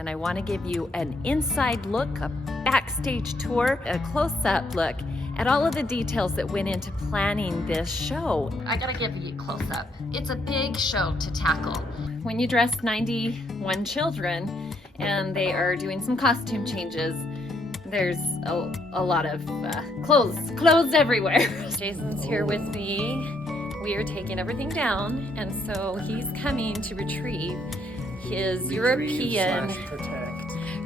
And I want to give you an inside look, a backstage tour, a close-up look at all of the details that went into planning this show. I gotta give you a close-up. It's a big show to tackle. When you dress 91 children and they are doing some costume changes, there's a lot of clothes everywhere. Jason's here with me. We are taking everything down, and so he's coming to retrieve his European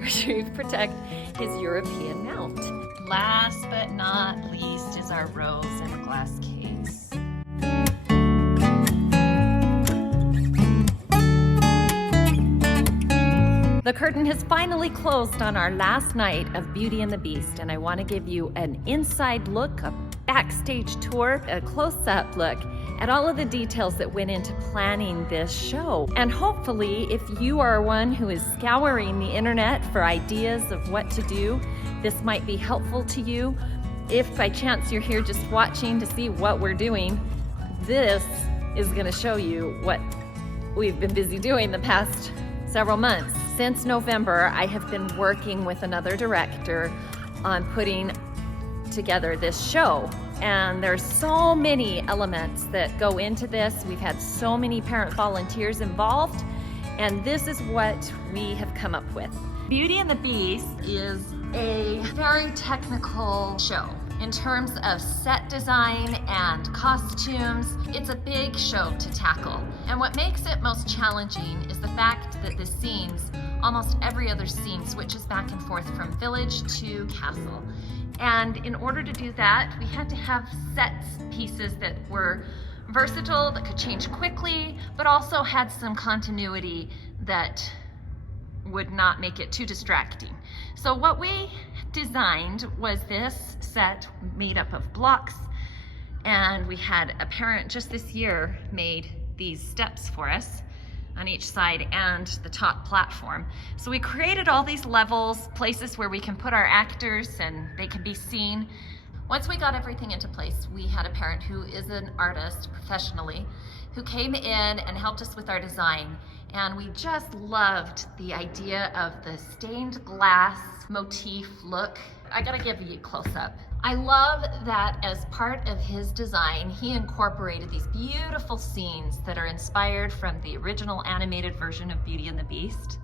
his European mount. Last but not least is our rose in a glass case. The curtain has finally closed on our last night of Beauty and the Beast, and I want to give you an inside look, a backstage tour, a close-up look at all of the details that went into planning this show. And hopefully, if you are one who is scouring the internet for ideas of what to do, this might be helpful to you. If by chance you're here just watching to see what we're doing, this is going to show you what we've been busy doing the past several months. Since November, I have been working with another director on putting together this show. And there's so many elements that go into this. We've had so many parent volunteers involved, and this is what we have come up with. Beauty and the Beast is a very technical show. In terms of set design and costumes, it's a big show to tackle. And what makes it most challenging is the fact that the scenes, almost every other scene, switches back and forth from village to castle. And in order to do that, we had to have set pieces that were versatile, that could change quickly, but also had some continuity that would not make it too distracting. So what we designed was this set made up of blocks, and we had a parent just this year made these steps for us on each side and the top platform. So we created all these levels, places where we can put our actors and they can be seen. Once we got everything into place, we had a parent who is an artist professionally who came in and helped us with our design. And we just loved the idea of the stained glass motif look. I gotta give you a close-up. I love that as part of his design, he incorporated these beautiful scenes that are inspired from the original animated version of Beauty and the Beast.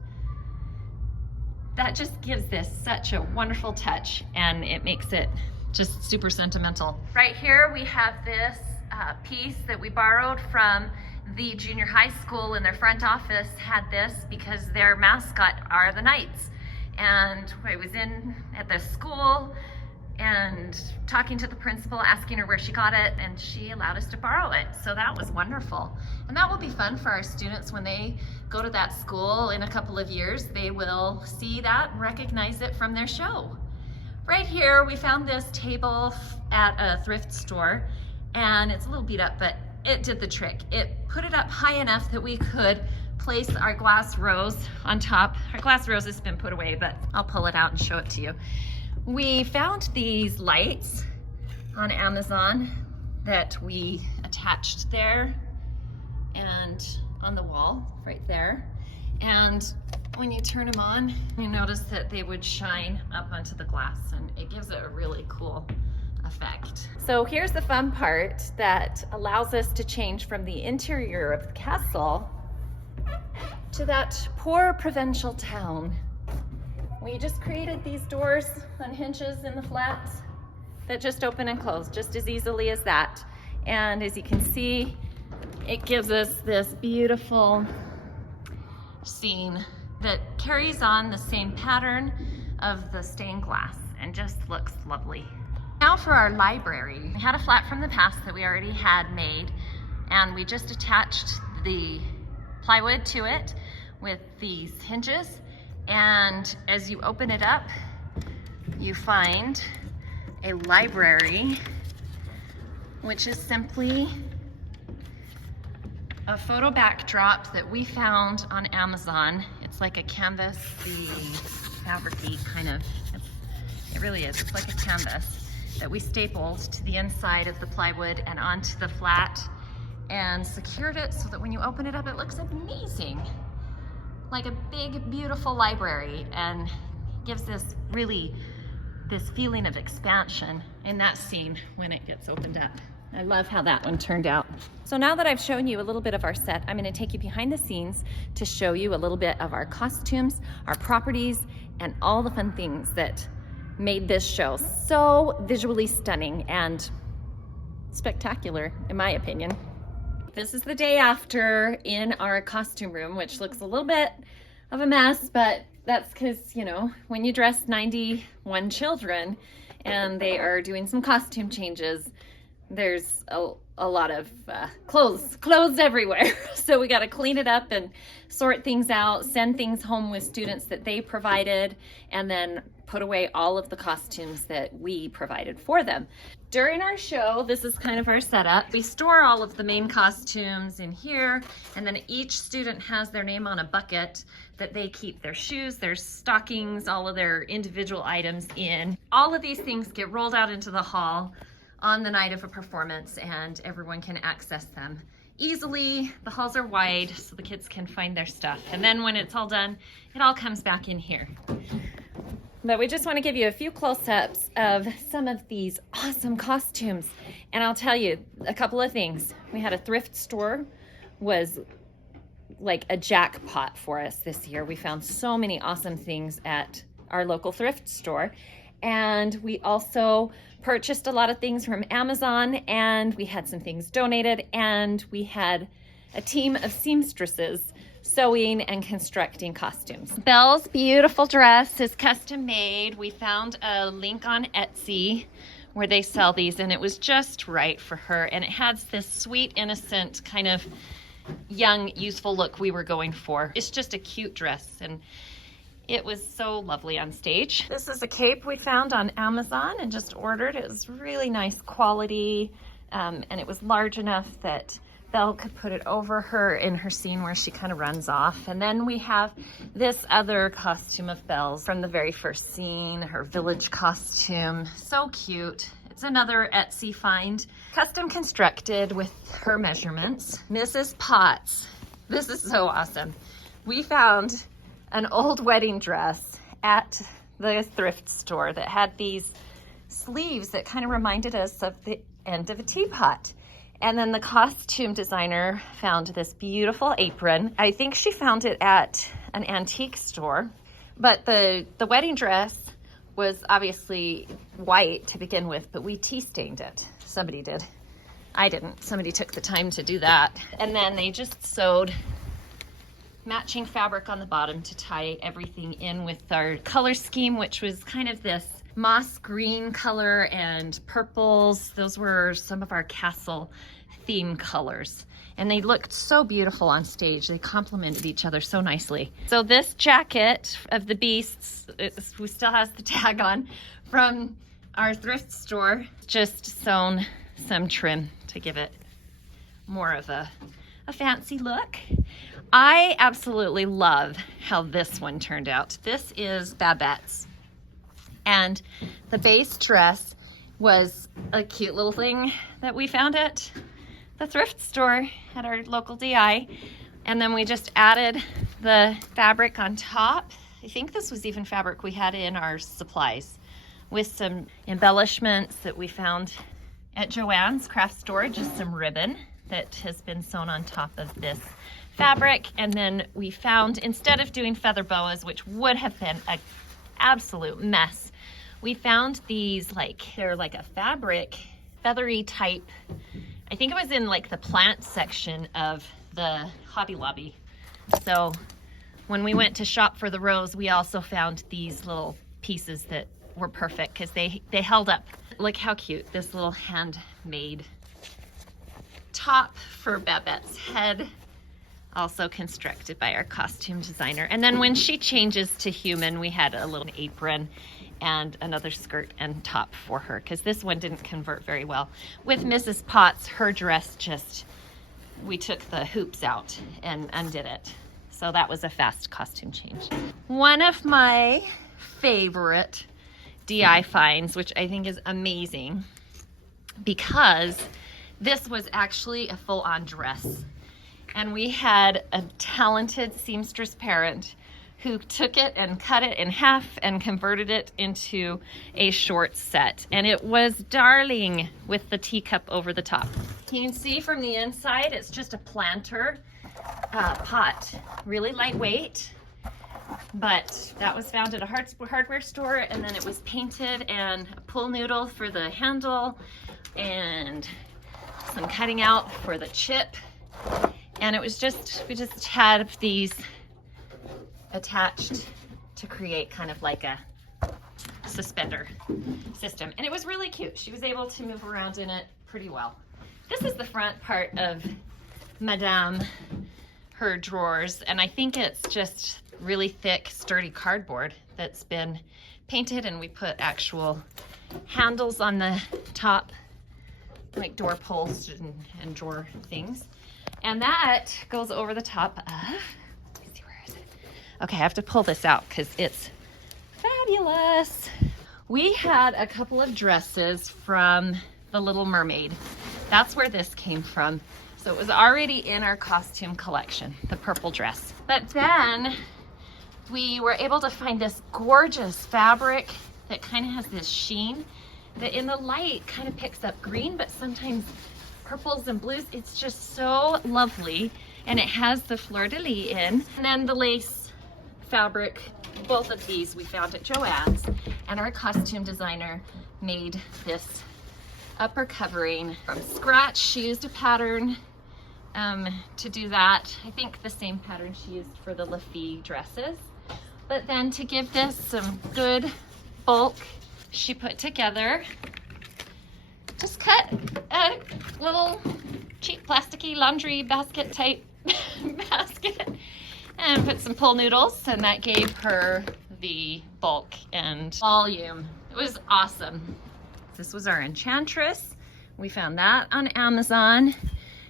That just gives this such a wonderful touch, and it makes it just super sentimental. Right here we have this piece that we borrowed from the junior high school, and their front office had this because their mascot are the Knights. And I was in at the school and talking to the principal, asking her where she got it, and she allowed us to borrow it. So that was wonderful. And that will be fun for our students when they go to that school in a couple of years. They will see that and recognize it from their show. Right here, we found this table at a thrift store, and it's a little beat up, but it did the trick. It put it up high enough that we could place our glass rose on top. Our glass rose has been put away, but I'll pull it out and show it to you. We found these lights on Amazon that we attached there and on the wall right there. And when you turn them on, you notice that they would shine up onto the glass, and it gives it a really cool effect. So here's the fun part that allows us to change from the interior of the castle to that poor provincial town. We just created these doors on hinges in the flats that just open and close just as easily as that. And as you can see, it gives us this beautiful scene that carries on the same pattern of the stained glass and just looks lovely. Now for our library. We had a flat from the past that we already had made, and we just attached the plywood to it with these hinges. And as you open it up, you find a library, which is simply a photo backdrop that we found on Amazon. It's like a canvas, the fabric-y kind of, it really is, it's like a canvas that we stapled to the inside of the plywood and onto the flat and secured it so that when you open it up, it looks amazing. like a big, beautiful library, and gives this feeling of expansion in that scene when it gets opened up. I love how that one turned out. So now that I've shown you a little bit of our set, I'm going to take you behind the scenes to show you a little bit of our costumes, our properties, and all the fun things that made this show so visually stunning and spectacular, in my opinion. This is the day after in our costume room, which looks a little bit of a mess, but that's because, you know, when you dress 91 children and they are doing some costume changes, there's a lot of clothes everywhere. So we got to clean it up and sort things out, send things home with students that they provided, and then put away all of the costumes that we provided for them. During our show, this is kind of our setup. We store all of the main costumes in here, and then each student has their name on a bucket that they keep their shoes, their stockings, all of their individual items in. All of these things get rolled out into the hall on the night of a performance, and everyone can access them easily. The halls are wide so the kids can find their stuff. And then when it's all done, it all comes back in here. But we just want to give you a few close-ups of some of these awesome costumes. And I'll tell you a couple of things. We had a thrift store, was like a jackpot for us this year. We found so many awesome things at our local thrift store. And we also purchased a lot of things from Amazon, and we had some things donated, and we had a team of seamstresses sewing and constructing costumes. Belle's beautiful dress is custom made. We found a link on Etsy where they sell these, and it was just right for her. And it has this sweet, innocent, kind of young, youthful look we were going for. It's just a cute dress, and it was so lovely on stage. This is a cape we found on Amazon and just ordered. It was really nice quality, and it was large enough that Belle could put it over her in her scene where she kind of runs off. And then we have this other costume of Belle's from the very first scene, her village costume. So cute. It's another Etsy find. Custom constructed with her measurements. Mrs. Potts. This is so awesome. We found an old wedding dress at the thrift store that had these sleeves that kind of reminded us of the end of a teapot. And then the costume designer found this beautiful apron. I think she found it at an antique store, but the wedding dress was obviously white to begin with, but we tea stained it. Somebody did. I didn't. Somebody took the time to do that. And then they just sewed matching fabric on the bottom to tie everything in with our color scheme, which was kind of this moss green color and purples. Those were some of our castle theme colors, and they looked so beautiful on stage. They complemented each other so nicely. So this jacket of the beasts, who still has the tag on, from our thrift store, just sewn some trim to give it more of a fancy look. I absolutely love how this one turned out. This is Babette's, and the base dress was a cute little thing that we found at the thrift store at our local DI, and then we just added the fabric on top. I think this was even fabric we had in our supplies, with some embellishments that we found at Joann's craft store, just some ribbon that has been sewn on top of this fabric. And then we found, instead of doing feather boas, which would have been an absolute mess, we found these, they're like a fabric, feathery type. I think it was in like the plant section of the Hobby Lobby. So when we went to shop for the rose, we also found these little pieces that were perfect because they held up. Look how cute, this little handmade top for Babette's head, also constructed by our costume designer. And then when she changes to human, we had a little apron and another skirt and top for her, because this one didn't convert very well. With Mrs. Potts, her dress just, we took the hoops out and undid it. So that was a fast costume change. One of my favorite DI finds, which I think is amazing, because this was actually a full-on dress. And we had a talented seamstress parent who took it and cut it in half and converted it into a short set. And it was darling with the teacup over the top. You can see from the inside, it's just a planter pot, really lightweight. But that was found at a hardware store, and then it was painted, and a pull noodle for the handle and some cutting out for the chip. And it was just, we just had these attached to create kind of like a suspender system. And it was really cute. She was able to move around in it pretty well. This is the front part of Madame, her drawers. And I think it's just really thick, sturdy cardboard that's been painted, and we put actual handles on the top, like door posts and drawer things. And that goes over the top of, let's see, where is it? Okay, I have to pull this out because it's fabulous. We had a couple of dresses from The Little Mermaid. That's where this came from. So it was already in our costume collection, the purple dress. But then we were able to find this gorgeous fabric that kind of has this sheen that in the light kind of picks up green, but sometimes purples and blues. It's just so lovely. And it has the fleur-de-lis in. And then the lace fabric, both of these we found at Joann's. And our costume designer made this upper covering from scratch. She used a pattern to do that. I think the same pattern she used for the Le Fille dresses. But then to give this some good bulk, she put together, just cut a little cheap plasticky laundry basket type basket and put some pull noodles, and that gave her the bulk and volume. It was awesome. This was our Enchantress. We found that on Amazon.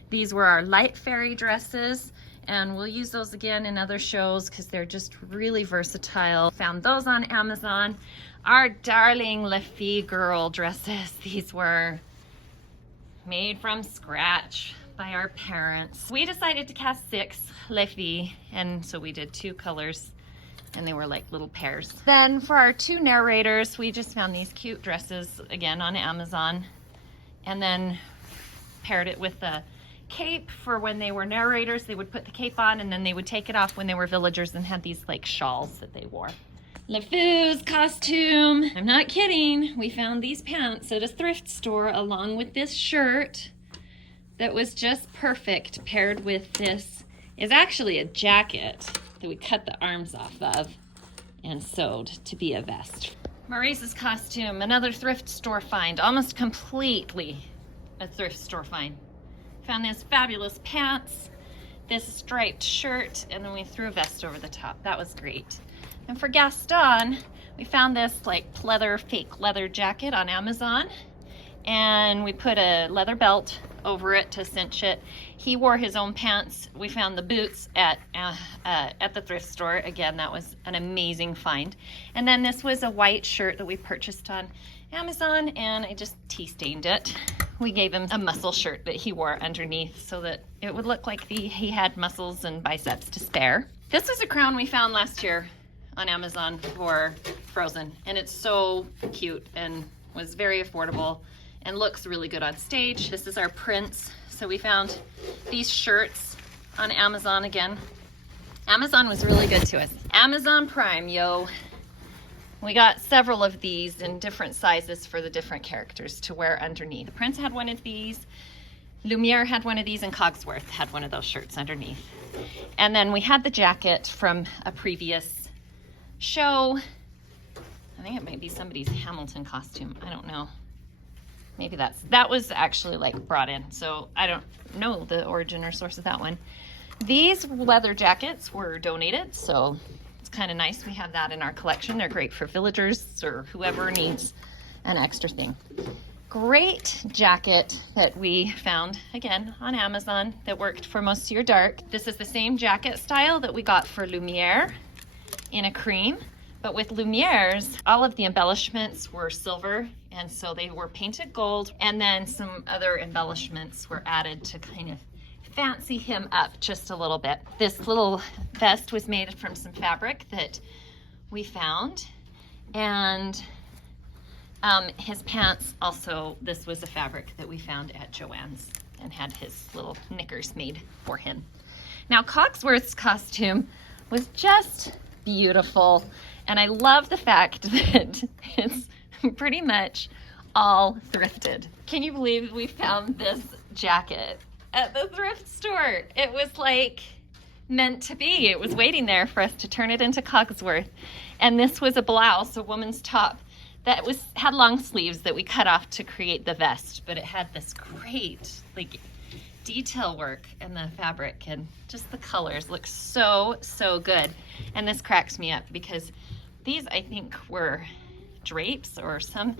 These were our Light Fairy dresses, and we'll use those again in other shows because they're just really versatile. Found those on Amazon. Our darling Le Fille girl dresses. These were made from scratch by our parents. We decided to cast 6 Le Fille, and so we did 2 colors, and they were like little pairs. Then for our 2 narrators, we just found these cute dresses again on Amazon, and then paired it with the cape for when they were narrators. They would put the cape on, and then they would take it off when they were villagers and had these like shawls that they wore. LeFou's costume. I'm not kidding. We found these pants at a thrift store along with this shirt that was just perfect, paired with this is actually a jacket that we cut the arms off of and sewed to be a vest. Maurice's costume, another thrift store find, almost completely a thrift store find. Found these fabulous pants, this striped shirt, and then we threw a vest over the top. That was great. And for Gaston, we found this like pleather, fake leather jacket on Amazon, and we put a leather belt over it to cinch it. He wore his own pants. We found the boots at the thrift store. Again, that was an amazing find. And then this was a white shirt that we purchased on Amazon, and I just tea stained it. We gave him a muscle shirt that he wore underneath so that it would look like he had muscles and biceps to spare. This was a crown we found last year on Amazon for Frozen, and it's so cute and was very affordable and looks really good on stage. This is our prince. So we found these shirts on Amazon again. Amazon was really good to us. Amazon Prime, yo. We got several of these in different sizes for the different characters to wear underneath. The prince had one of these, Lumiere had one of these, and Cogsworth had one of those shirts underneath. And then we had the jacket from a previous show. I think it might be somebody's Hamilton costume. I don't know. Maybe that was actually like brought in. So I don't know the origin or source of that one. These leather jackets were donated, so it's kind of nice. We have that in our collection. They're great for villagers or whoever needs an extra thing. Great jacket that we found again on Amazon that worked for Monsieur Dark. This is the same jacket style that we got for Lumiere in a cream, but with Lumiere's, all of the embellishments were silver, and so they were painted gold, and then some other embellishments were added to kind of fancy him up just a little bit. This little vest was made from some fabric that we found, and his pants also, this was a fabric that we found at Joann's and had his little knickers made for him. Now Cogsworth's costume was just beautiful, and I love the fact that it's pretty much all thrifted. Can you believe we found this jacket at the thrift store? It was like meant to be. It was waiting there for us to turn it into Cogsworth. And this was a blouse, a woman's top, that had long sleeves that we cut off to create the vest, but it had this great like detail work in the fabric, and just the colors look so good. And this cracks me up because these, I think, were drapes or some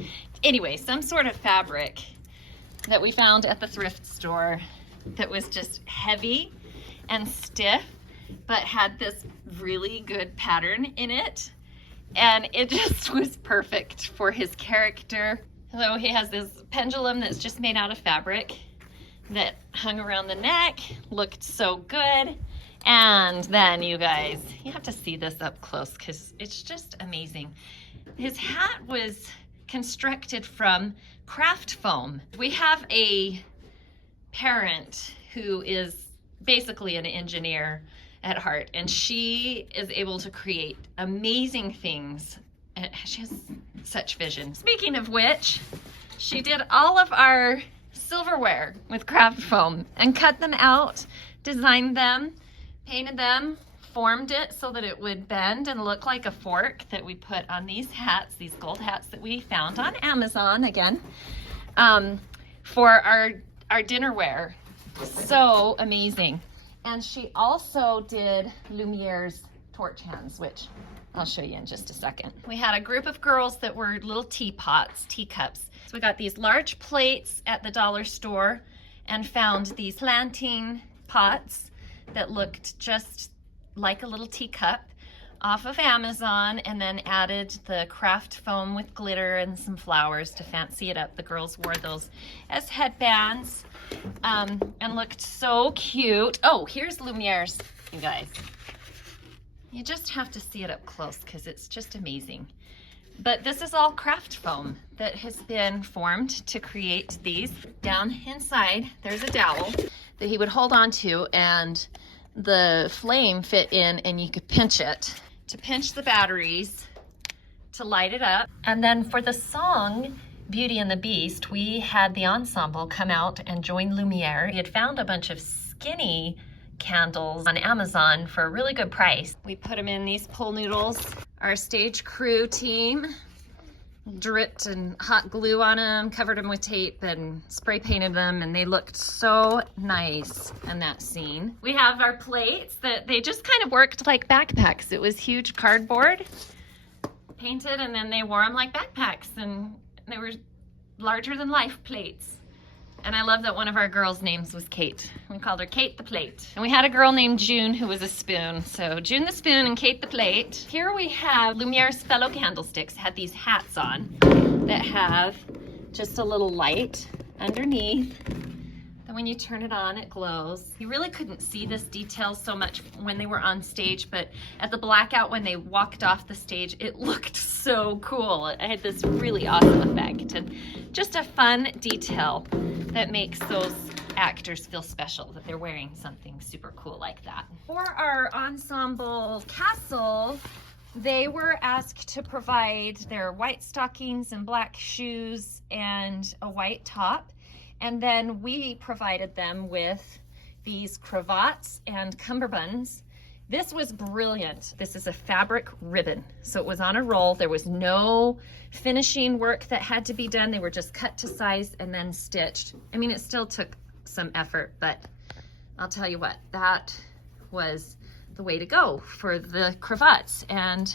sort of fabric that we found at the thrift store that was just heavy and stiff, but had this really good pattern in it. And it just was perfect for his character. So he has this pendulum that's just made out of fabric that hung around the neck, looked so good. And then you guys, you have to see this up close because it's just amazing. His hat was constructed from craft foam. We have a parent who is basically an engineer at heart, and she is able to create amazing things. She has such vision. Speaking of which, she did all of our silverware with craft foam and cut them out, designed them, painted them, formed it so that it would bend and look like a fork that we put on these hats, these gold hats that we found on Amazon again, for our dinnerware. So amazing. And she also did Lumiere's torch hands, which I'll show you in just a second. We had a group of girls that were little teapots, teacups. So we got these large plates at the dollar store and found these planting pots that looked just like a little teacup off of Amazon, and then added the craft foam with glitter and some flowers to fancy it up. The girls wore those as headbands and looked so cute. Oh, here's Lumiere's, you guys. You just have to see it up close because it's just amazing. But this is all craft foam that has been formed to create these. Down inside, there's a dowel that he would hold on to, and the flame fit in, and you could pinch it to pinch the batteries to light it up. And then for the song Beauty and the Beast, we had the ensemble come out and join Lumiere. We had found a bunch of skinny candles on Amazon for a really good price. We put them in these pool noodles. Our stage crew team dripped and hot glue on them, covered them with tape and spray painted them, and they looked so nice in that scene. We have our plates that they just kind of worked like backpacks. It was huge cardboard painted, and then they wore them like backpacks, and they were larger than life plates. And I love that one of our girls' names was Kate. We called her Kate the Plate. And we had a girl named June who was a spoon. So June the spoon and Kate the plate. Here we have Lumiere's fellow candlesticks, had these hats on that have just a little light underneath. And when you turn it on, it glows. You really couldn't see this detail so much when they were on stage, but at the blackout when they walked off the stage, it looked so cool. It had this really awesome effect, and just a fun detail that makes those actors feel special, that they're wearing something super cool like that. For our ensemble castle, they were asked to provide their white stockings and black shoes and a white top. And then we provided them with these cravats and cummerbunds. This was brilliant. This is a fabric ribbon. So it was on a roll. There was no finishing work that had to be done. They were just cut to size and then stitched. I mean, it still took some effort, but I'll tell you what, that was the way to go for the cravats. And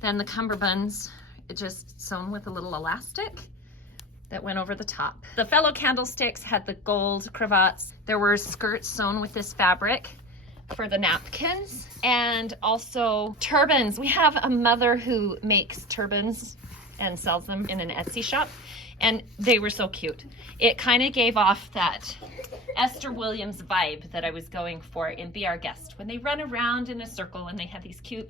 then the cummerbunds, it just sewn with a little elastic that went over the top. The fellow candlesticks had the gold cravats. There were skirts sewn with this fabric for the napkins, and also turbans. We have a mother who makes turbans and sells them in an Etsy shop, And they were so cute. It kind of gave off that Esther Williams vibe that I was going for in Be Our Guest, when they run around in a circle and they have these cute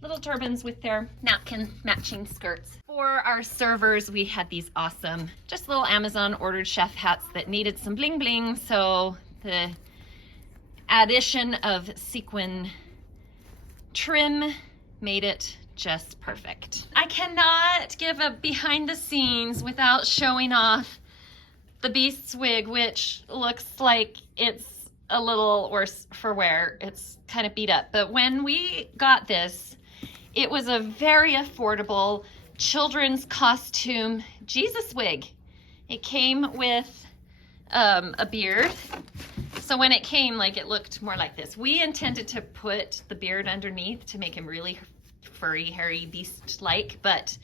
little turbans with their napkin matching skirts. For our servers, we had these awesome, just little Amazon ordered chef hats that needed some bling bling, so the addition of sequin trim made it just perfect. I cannot give a behind the scenes without showing off the Beast's wig, which looks like it's a little worse for wear. It's kind of beat up. But when we got this, it was a very affordable children's costume Jesus wig. It came with a beard. So when it came, like, it looked more like this. We intended to put the beard underneath to make him really furry, hairy beast-like, but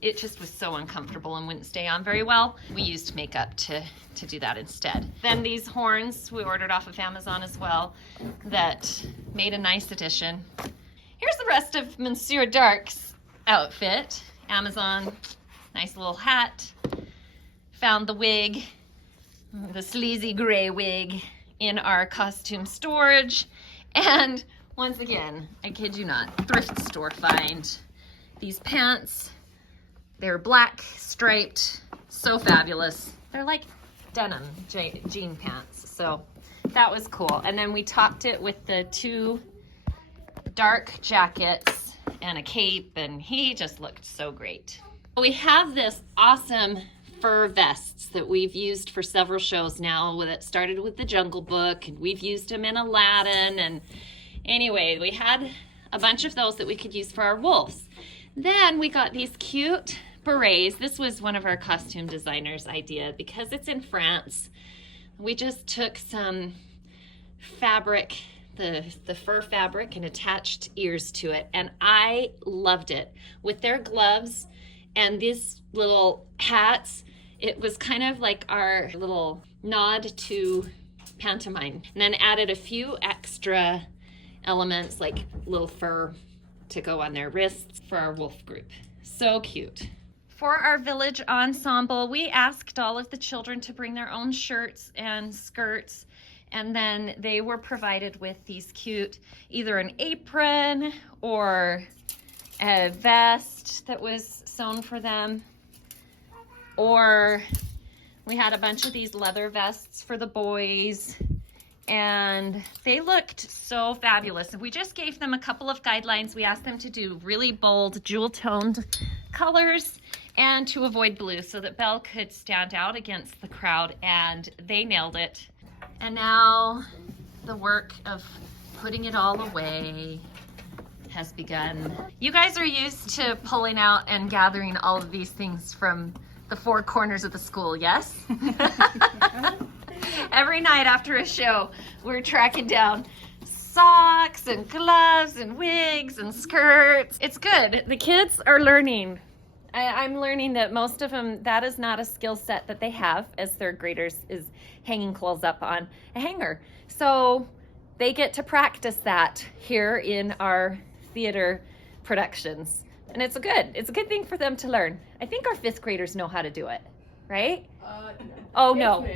it just was so uncomfortable and wouldn't stay on very well. We used makeup to do that instead. Then these horns we ordered off of Amazon as well that made a nice addition. Here's the rest of Monsieur Dark's outfit. Amazon, nice little hat. Found the wig, the sleazy gray wig, in our costume storage. And once again, I kid you not, thrift store find. These pants, they're black, striped, so fabulous. They're like denim jean pants, so that was cool. And then we topped it with the 2 dark jackets and a cape, and he just looked so great. We have this awesome fur vests that we've used for several shows now. It started with the Jungle Book, and we've used them in Aladdin, and anyway, we had a bunch of those that we could use for our wolves. Then we got these cute berets. This was one of our costume designers' idea because it's in France. We just took some fabric, the fur fabric, and attached ears to it, and I loved it. With their gloves and these little hats, it was kind of like our little nod to pantomime. And then added a few extra elements like little fur to go on their wrists for our wolf group. So cute. For our village ensemble, we asked all of the children to bring their own shirts and skirts, and then they were provided with these cute, either an apron or a vest that was sewn for them, or we had a bunch of these leather vests for the boys, and they looked so fabulous. We just gave them a couple of guidelines. We asked them to do really bold jewel-toned colors and to avoid blue so that Belle could stand out against the crowd, and they nailed it. And now the work of putting it all away has begun. You guys are used to pulling out and gathering all of these things from the 4 corners of the school, yes? Every night after a show, we're tracking down socks and gloves and wigs and skirts. It's good. The kids are learning. I'm learning that most of them, that is not a skill set that they have as 3rd graders, is hanging clothes up on a hanger. So they get to practice that here in our theater productions. And it's a good thing for them to learn. I think our 5th graders know how to do it, right? No. Oh, no.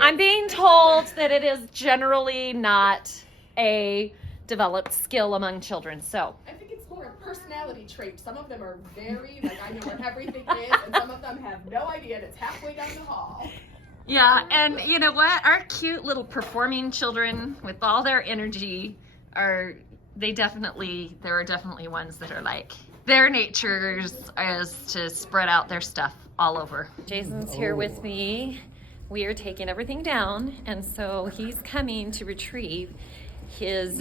I'm being told that it is generally not a developed skill among children, so. I think it's more a personality trait. Some of them are very, like, I know where everything is, and some of them have no idea, and it's halfway down the hall. Yeah, and you know what? Our cute little performing children with all their energy there are definitely ones that are like, their natures is to spread out their stuff all over. Jason's here with me. We are taking everything down, and so he's coming to retrieve his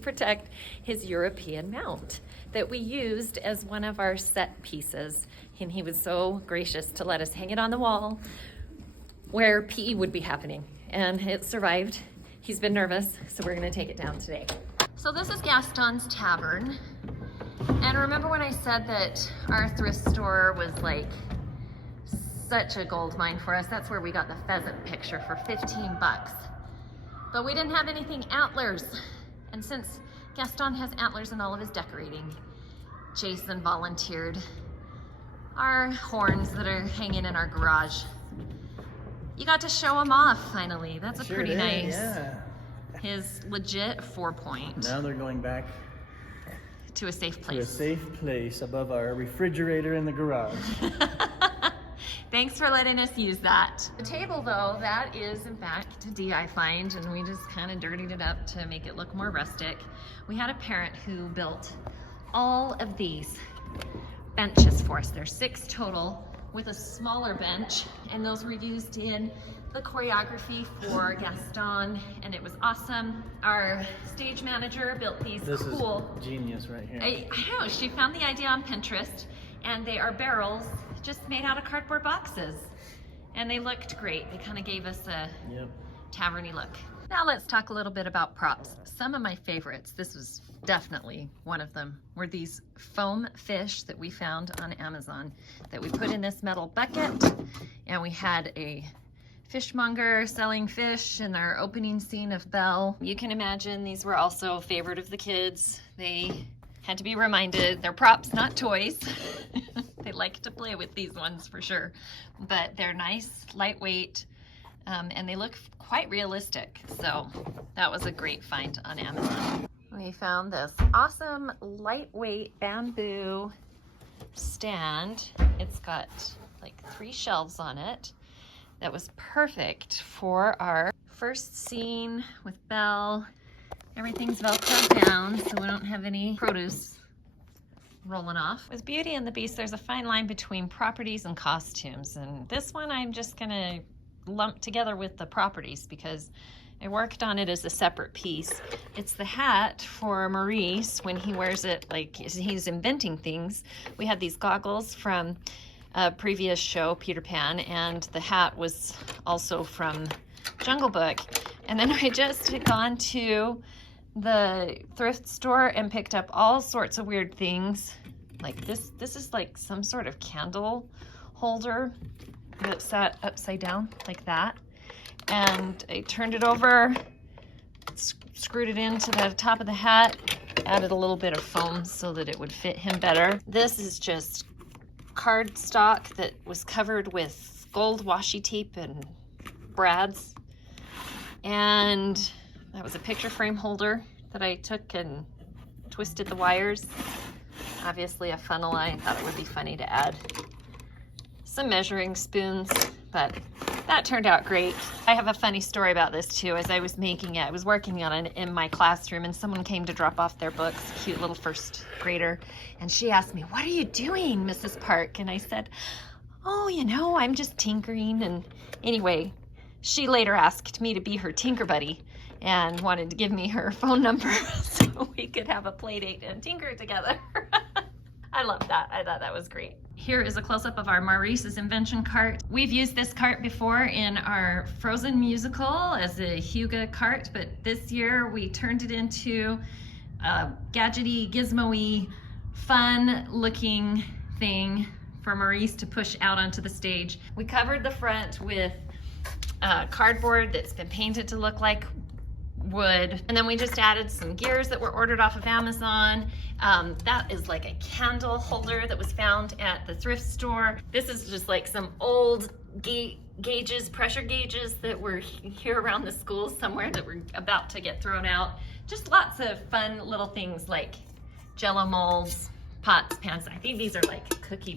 protect his European mount that we used as one of our set pieces. And he was so gracious to let us hang it on the wall where PE would be happening. And it survived. He's been nervous, so we're gonna take it down today. So this is Gaston's Tavern. And remember when I said that our thrift store was like such a gold mine for us? That's where we got the pheasant picture for 15 bucks. But we didn't have anything antlers. And since Gaston has antlers in all of his decorating, Jason volunteered our horns that are hanging in our garage. You got to show them off finally. That's a Sure pretty did, nice. Yeah. His legit 4-point Now they're going back to a safe to a place. safe place above our refrigerator in the garage. Thanks for letting us use that. The table though, that is in fact a DI find, and we just kind of dirtied it up to make it look more rustic. We had a parent who built all of these benches for us. There's 6 total with a smaller bench, and those were used in the choreography for Gaston, and it was awesome. Our stage manager built these This cool. is genius right here. I know, she found the idea on Pinterest, and they are barrels just made out of cardboard boxes. And they looked great. They kind of gave us a tavern-y look. Now let's talk a little bit about props. Some of my favorites, this was definitely one of them, were these foam fish that we found on Amazon that we put in this metal bucket, and we had a fishmonger selling fish in our opening scene of Belle. You can imagine these were also a favorite of the kids. They had to be reminded they're props, not toys. They like to play with these ones for sure, but they're nice, lightweight, and they look quite realistic. So that was a great find on Amazon. We found this awesome lightweight bamboo stand. It's got like 3 shelves on it. That was perfect for our first scene with Belle. Everything's Velcroed down so we don't have any produce rolling off. With Beauty and the Beast, there's a fine line between properties and costumes, and this one I'm just gonna lump together with the properties because I worked on it as a separate piece. It's the hat for Maurice when he wears it, like he's inventing things. We had these goggles from a previous show, Peter Pan, and the hat was also from Jungle Book. And then I just had gone to the thrift store and picked up all sorts of weird things. Like this is like some sort of candle holder that sat upside down like that. And I turned it over, screwed it into the top of the hat, added a little bit of foam so that it would fit him better. This is just cardstock that was covered with gold washi tape and brads. And that was a picture frame holder that I took and twisted the wires. Obviously a funnel eye. I thought it would be funny to add some measuring spoons, but that turned out great. I have a funny story about this too. As I was making it, I was working on it in my classroom and someone came to drop off their books, a cute little first grader, and she asked me, "What are you doing, Mrs. Park?" And I said, "Oh, you know, I'm just tinkering." And anyway, she later asked me to be her tinker buddy and wanted to give me her phone number so we could have a play date and tinker together. I love that. I thought that was great. Here is a close-up of our Maurice's Invention cart. We've used this cart before in our Frozen musical as a Huga cart, but this year we turned it into a gadgety, gizmo-y, fun-looking thing for Maurice to push out onto the stage. We covered the front with cardboard that's been painted to look like wood, and then we just added some gears that were ordered off of Amazon. That is like a candle holder that was found at the thrift store. This is just like some old gauges, pressure gauges that were here around the school somewhere that were about to get thrown out. Just lots of fun little things like Jello molds, pots, pans. I think these are like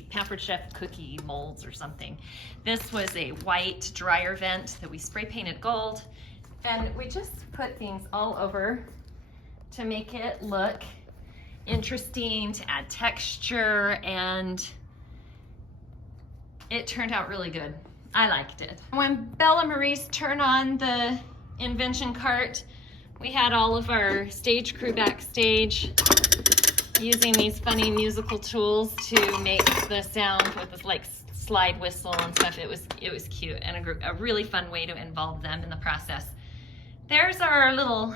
Pampered Chef cookie molds or something. This was a white dryer vent that we spray painted gold. And we just put things all over to make it look interesting, to add texture, and it turned out really good. I liked it. When Belle and Maurice turn on the Invention cart, we had all of our stage crew backstage using these funny musical tools to make the sound with this like slide whistle and stuff. It was cute and a really fun way to involve them in the process. There's our little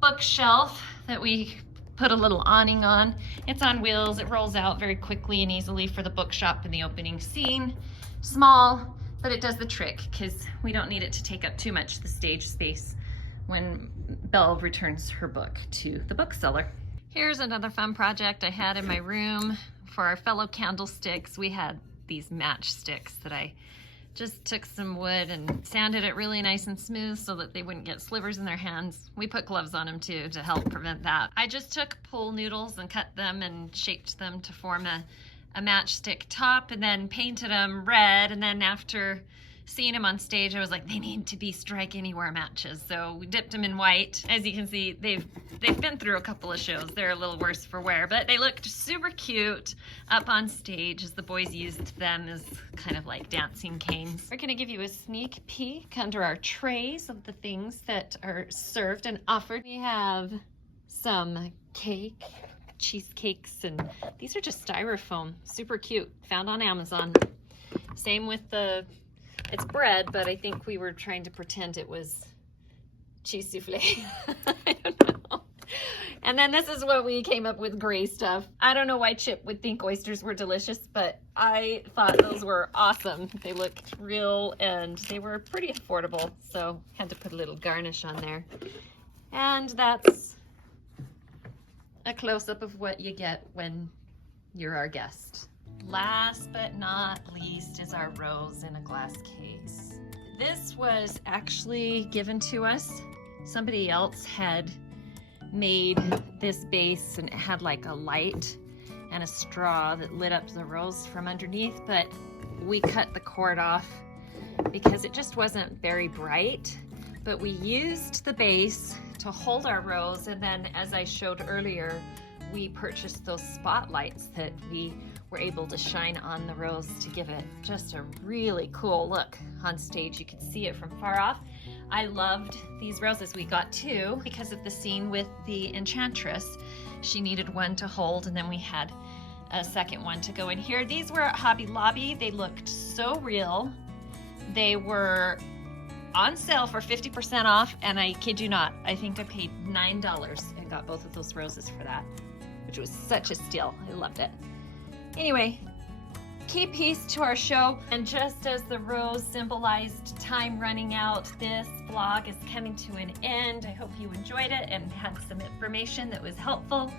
bookshelf that we put a little awning on. It's on wheels. It rolls out very quickly and easily for the bookshop in the opening scene. Small, but it does the trick because we don't need it to take up too much the stage space when Belle returns her book to the bookseller. Here's another fun project I had in my room. for our fellow candlesticks, we had these matchsticks that I just took some wood and sanded it really nice and smooth so that they wouldn't get slivers in their hands. We put gloves on them too to help prevent that. I just took pool noodles and cut them and shaped them to form a matchstick top, and then painted them red, and then after seeing them on stage, I was like, they need to be strike anywhere matches. So we dipped them in white. As you can see, they've been through a couple of shows. They're a little worse for wear, but they looked super cute up on stage as the boys used them as kind of like dancing canes. We're gonna give you a sneak peek under our trays of the things that are served and offered. We have some cake, cheesecakes, and these are just styrofoam, super cute, found on Amazon. Same with it's bread, but I think we were trying to pretend it was cheese souffle. I don't know. And then this is what we came up with, gray stuff. I don't know why Chip would think oysters were delicious, but I thought those were awesome. They looked real and they were pretty affordable, so had to put a little garnish on there. And that's a close-up of what you get when you're our guest. Last but not least is our rose in a glass case. This was actually given to us. Somebody else had made this base and it had like a light and a straw that lit up the rose from underneath, but we cut the cord off because it just wasn't very bright. But we used the base to hold our rose, and then as I showed earlier, we purchased those spotlights that we were able to shine on the rose to give it just a really cool look on stage. You could see it from far off. I loved these roses. We got two because of the scene with the enchantress. She needed one to hold, and then we had a second one to go in here. These were at Hobby Lobby. They looked so real. They were on sale for 50% off, and I kid you not, I think I paid $9 and got both of those roses for that, which was such a steal. I loved it. Anyway, key piece to our show, and just as the rose symbolized time running out, this vlog is coming to an end. I hope you enjoyed it and had some information that was helpful,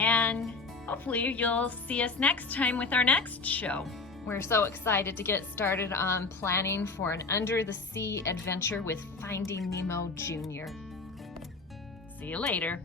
and hopefully you'll see us next time with our next show. We're so excited to get started on planning for an under-the-sea adventure with Finding Nemo Jr. See you later.